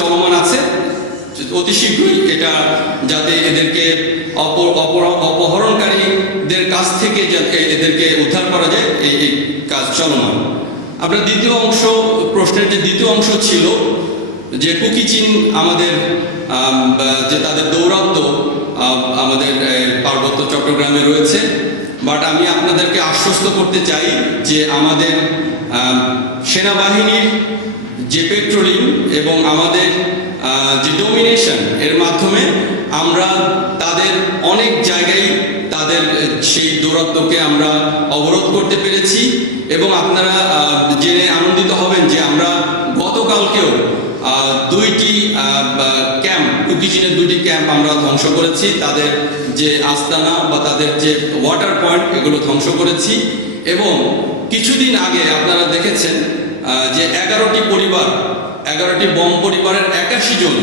চলমান আছে অতি শীঘ্রই এটা যাতে এদেরকে অপহরণকারীদের কাছ থেকে এদেরকে উদ্ধার করা যায় এই এই কাজ চলমান। আপনার দ্বিতীয় অংশ প্রশ্নের যে দ্বিতীয় অংশ ছিল যে কুকি চীন আমাদের যে তাদের দৌরাত্ম আমাদের পার্বত্য চট্টগ্রামে রয়েছে। বাট আমি আপনাদেরকে আশ্বস্ত করতে চাই যে আমাদের আম, সেনাবাহিনীর যে পেট্রোলিং এবং আমাদের যে ডোমিনেশন এর মাধ্যমে আমরা তাদের অনেক জায়গায় তাদের সেই দৌরাত্ম্যকে আমরা অবরোধ করতে পেরেছি এবং আপনারা জেনে আনন্দিত হবেন যে আমরা গতকালকেও দুইটি ক্যাম্প কুকিচিনের দুইটি ক্যাম্প আমরা ধ্বংস করেছি। তাদের যে আস্তানা বা তাদের যে ওয়াটার পয়েন্ট এগুলো ধ্বংস করেছি। এবং কিছুদিন আগে আপনারা দেখেছেন যে এগারোটি পরিবার, এগারোটি বম পরিবারের একাশি জন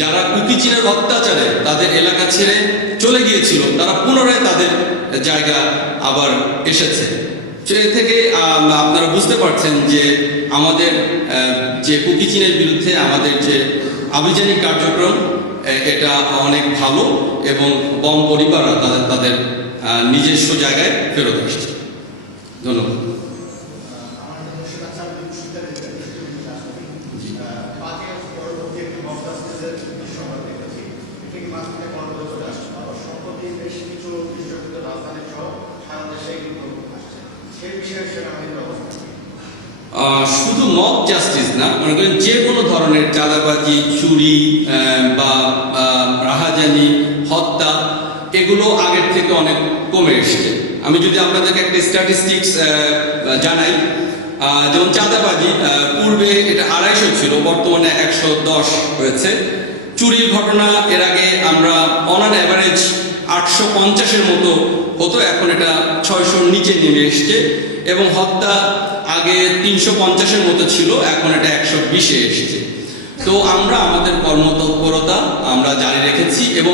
যারা কুকিচিনের অত্যাচারে তাদের এলাকা ছেড়ে চলে গিয়েছিল, তারা পুনরায় তাদের জায়গা আবার এসেছে। এ থেকে আপনারা বুঝতে পারছেন যে আমাদের যে কুকিচিনের বিরুদ্ধে আমাদের যে আভিযানিক কার্যক্রম এটা অনেক ভালো এবং বম পরিবাররা তাদের তাদের নিজস্ব জায়গায় ফেরত আসছে। শুধু মব জাস্টিস না, মনে করেন যে কোনো ধরনের চাঁদাবাজি, চুরি বা রাহাজানি, হত্যা, এগুলো আগের থেকে অনেক কমে এসছে। আমি যদি আপনাদেরকে একটা স্ট্যাটিস্টিক্স জানাই যেমন চাঁদাবাজি পূর্বে এটা আড়াইশো ছিল, বর্তমানে একশো দশ হয়েছে। চুরির ঘটনা, এর আগে আমরা অন অ্যান অ্যাভারেজ আটশো পঞ্চাশের মতো হতো, এখন এটা ছয়শোর নিচে নেমে এসছে এবং হত্যা আগে তিনশো পঞ্চাশের মতো ছিল, এখন এটা একশো বিশে এসছে। তো আমরা, আমাদের কর্মতৎপরতা আমরা জারি রেখেছি এবং